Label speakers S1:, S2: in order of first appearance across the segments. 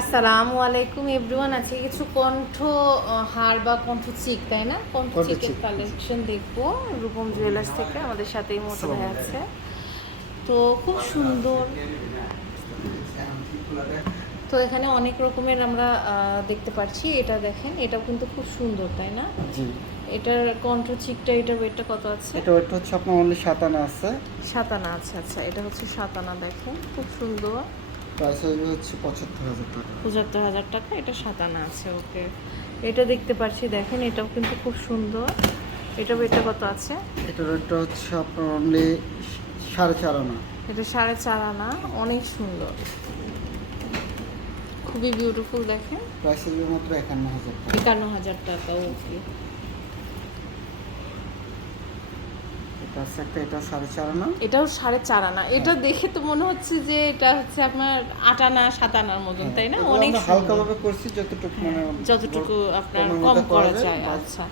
S1: আসসালামু আলাইকুম এভরিওয়ান আছে কিছু কণ্ঠ হার বা কণ্ঠ চিক তাই না? কণ্ঠ চিকের কালেকশন দেখব রূপম জুয়েলার্স থেকে আমাদের সাথে এই হয়ে আছে তো খুব সুন্দর। তো এখানে অনেক রকমের আমরা দেখতে পাচ্ছি এটা দেখেন এটাও কিন্তু খুব সুন্দর তাই না? এটার কণ্ঠ চিকটা এটার ওয়েটটা কত আছে?
S2: এটা ওটা হচ্ছে আপনার অনলি সাতানা আছে।
S1: সাতানা আচ্ছা আচ্ছা এটা হচ্ছে সাতানা দেখেন খুব সুন্দর।
S2: প্রাইস আসবে হচ্ছে পঁচাত্তর হাজার টাকা।
S1: পঁচাত্তর হাজার টাকা এটা সাতানা আছে ওকে। এটা দেখতে পাচ্ছি দেখেন এটাও কিন্তু খুব সুন্দর। এটা এটা কত আছে?
S2: এটার ওটা হচ্ছে আপনার অনলি সাড়ে চার আনা
S1: এটা সাড়ে চার আনা অনেক সুন্দর। খুবই বিউটিফুল দেখেন।
S2: প্রাইস আসবে মাত্র একান্ন হাজার টাকা।
S1: একান্ন হাজার টাকা ওকে।
S2: এটা আছে একটা এটা সাড়ে চার আনা।
S1: এটাও সাড়ে চার আনা। এটা দেখে তো মনে হচ্ছে যে এটা হচ্ছে আপনার আট আনা সাত আনার মতন তাই না? অনেক।
S2: হালকাভাবে করছি যতটুকু মানে
S1: যতটুকু আপনার কম
S2: করা যায়,
S1: আচ্ছা।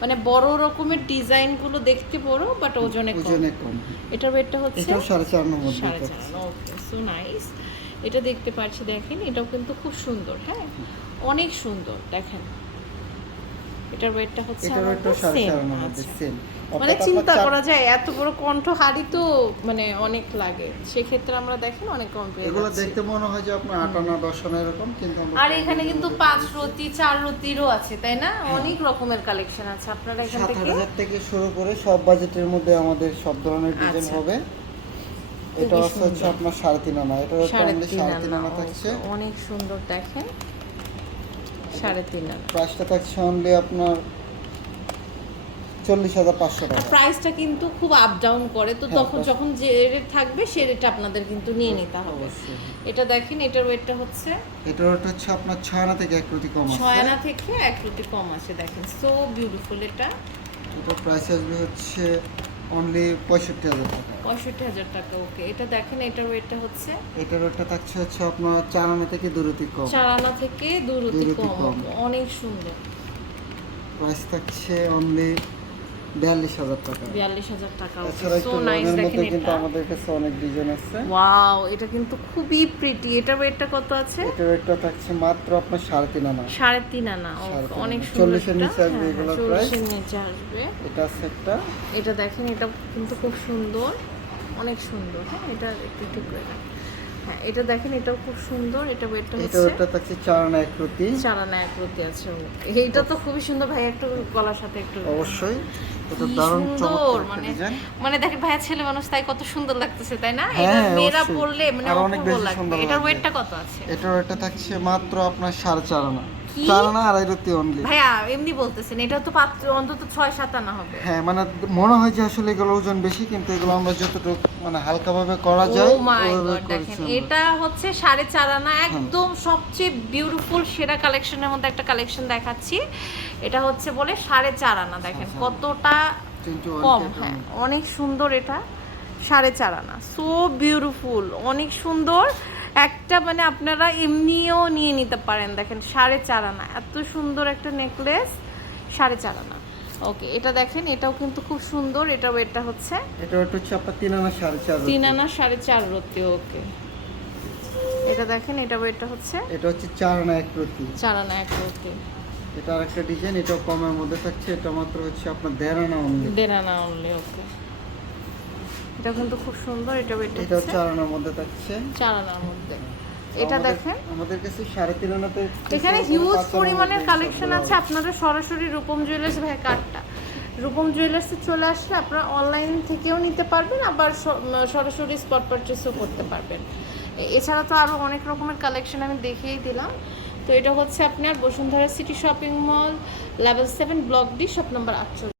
S1: মানে বড় রকমের ডিজাইনগুলো দেখতে বড় বাট ওজনে কম।
S2: ওজনে কম
S1: এটার ওয়েটটা হচ্ছে
S2: এটাও সাড়ে চার আনার মধ্যে
S1: সাড়ে চার ওকে সো নাইস এটা দেখতে পাচ্ছি দেখেন এটাও কিন্তু খুব সুন্দর হ্যাঁ? অনেক সুন্দর দেখেন। এটার ওয়েটটা হচ্ছে
S2: এটার
S1: আমাদের
S2: সাড়ে চার আনার মধ্যে
S1: আচ্ছা।
S2: সেম
S1: মানে চিন্তা করা যায় এত বড় কণ্ঠ হাড়ি তো মানে অনেক লাগে। সেক্ষেত্রে আমরা দেখেন অনেক কম পেয়ে
S2: এগুলো দেখতে মনে হয় যে আপনার আট আনা দশ আনা এরকম কিন্তু
S1: আর এখানে কিন্তু পাঁচ রতি চার রতিরও আছে তাই না? অনেক রকমের কালেকশন আছে। আপনারা এখান
S2: সাত
S1: থেকে?
S2: হাজার থেকে শুরু করে সব বাজেটের মধ্যে আমাদের সব ধরনের ডিজাইন
S1: আচ্ছা।
S2: হবে। এটা হচ্ছে আপনার সাড়ে তিন আনা। এটা
S1: সাড়ে তিন আনা
S2: থাকছে।
S1: অনেক সুন্দর দেখেন। সাড়ে তিন আনা
S2: প্রাইসটা থাকছে অনলি আপনার চল্লিশ হাজার পাঁচশো টাকা।
S1: প্রাইসটা কিন্তু খুব আপ ডাউন করে তো
S2: হ্যাঁ,
S1: তখন যখন যে রেট থাকবে সে রেট আপনাদের কিন্তু নিয়ে নিতে হবে। এটা দেখেন এটার ওয়েটটা হচ্ছে
S2: এটার ওটা হচ্ছে আপনার ছয় আনা থেকে এক প্রতি কম
S1: ছয় আনা থেকে এক রুটি কম আছে দেখেন সো বিউটিফুল এটা।
S2: এটার প্রাইস আসবে হচ্ছে অনলি পঁয়ষট্টি হাজার টাকা।
S1: পঁয়ষট্টি হাজার টাকা ওকে। এটা দেখেন এটার ওয়েটটা হচ্ছে?
S2: এটার ওটা থাকছে হচ্ছে আপনার চার আনা থেকে দুরতি কম।
S1: চার আনা থেকে দু রুটি
S2: দুই রুটি
S1: কম
S2: কম।
S1: অনেক সুন্দর।
S2: প্রাইস থাকছে অনলি বিয়াল্লিশ হাজার টাকা।
S1: বিয়াল্লিশ হাজার টাকা
S2: এছাড়া একটু লোনের মধ্যে কিন্তু
S1: এটা।
S2: আমাদের কাছে অনেক ডিজাইন আছে।
S1: ওয়াও এটা কিন্তু খুবই প্রিটি এটা ওয়েটটা কত আছে?
S2: এটার ওটা থাকছে মাত্র আপনার সাড়ে তিন আনা।
S1: সাড়ে তিন আনা অনেক। সুন্দর
S2: চল্লিশের
S1: এটা।
S2: নিচে আসবে
S1: হ্যাঁ,
S2: এগুলোর
S1: হ্যাঁ, চল্লিশের নিচে আসবে।
S2: এটা আছে একটা।
S1: এটা দেখেন এটা কিন্তু খুব সুন্দর। অনেক সুন্দর হ্যাঁ এটা একটু ঠিক করে রাখ। হ্যাঁ এটা দেখেন এটাও খুব সুন্দর এটা ওয়েটটা
S2: এটা
S1: হচ্ছে।
S2: ওটা থাকছে
S1: চারানা এক আছে এইটা তো খুবই সুন্দর ভাই একটু গলার সাথে একটু
S2: অবশ্যই। এটা
S1: সুন্দর মানে মানে দেখেন ভাইয়া ছেলে মানুষ তাই কত সুন্দর লাগতেছে তাই না?
S2: হ্যাঁ,
S1: এটা মেয়েরা
S2: পড়লে
S1: পরলে মানে
S2: অনেক সুন্দর
S1: এটার। ওয়েটটা কত আছে?
S2: এটা ওয়েটটা থাকছে মাত্র আপনার সাড়ে চার আনা? চার আনা আড়াই রতি অনলি
S1: ভাইয়া এমনি বলতেছেন এটা তো পাত্র অন্তত ছয় সাত আনা হবে।
S2: হ্যাঁ মানে মনে হয় যে আসলে এগুলো ওজন বেশি কিন্তু এগুলো আমরা যতটুকু মানে হালকাভাবে করা যায়
S1: ও মাই
S2: ওইভাবে
S1: গড
S2: করেছি
S1: দেখেন এটা হচ্ছে সাড়ে চার আনা একদম সবচেয়ে বিউটিফুল সেরা কালেকশনের মধ্যে একটা কালেকশন দেখাচ্ছি। এটা হচ্ছে বলে সাড়ে চার আনা দেখেন
S2: আচ্ছা।
S1: কতটা কম হ্যাঁ অনেক সুন্দর এটা সাড়ে চার আনা সো বিউটিফুল অনেক সুন্দর। একটা মানে আপনারা এমনিও নিয়ে নিতে পারেন দেখেন সাড়ে চার আনা এত সুন্দর একটা নেকলেস সাড়ে চার আনা। ওকে এটা দেখেন এটাও কিন্তু খুব সুন্দর এটাও এটা ওয়েটটা হচ্ছে
S2: এটা হচ্ছে আপনার তিন আনা সাড়ে চার
S1: তিন আনা সাড়ে চার রতি ওকে এটা দেখেন এটা ওয়েটটা হচ্ছে
S2: এটা হচ্ছে চার আনা এক রতি
S1: চার আনা এক রতি
S2: এটা আরেকটা ডিজাইন এটাও কমের মধ্যে থাকছে এটা মাত্র হচ্ছে আপনার দেড় আনা অনলি
S1: দেড় আনা অনলি ওকে এটা কিন্তু খুব সুন্দর এটা
S2: এটাও
S1: হচ্ছে।
S2: চার মধ্যে থাকছে।
S1: চালানোর মধ্যে। এটা দেখেন।
S2: আমাদের কাছে সাড়ে তিন আনাতে
S1: এখানে হিউজ পরিমাণের কালেকশন আছে। আপনারা সরাসরি রূপম জুয়েলার্স ভাই কার্ডটা রূপম জুয়েলার্সে চলে আসলে আপনারা অনলাইন থেকেও নিতে পারবেন আবার সরাসরি স্পট পারচেসও করতে পারবেন। এছাড়া তো আরও অনেক রকমের কালেকশন আমি দেখিয়েই দিলাম। তো এটা হচ্ছে আপনার Bashundhara city shopping mall level seven block D shop number আটচল্লিশ।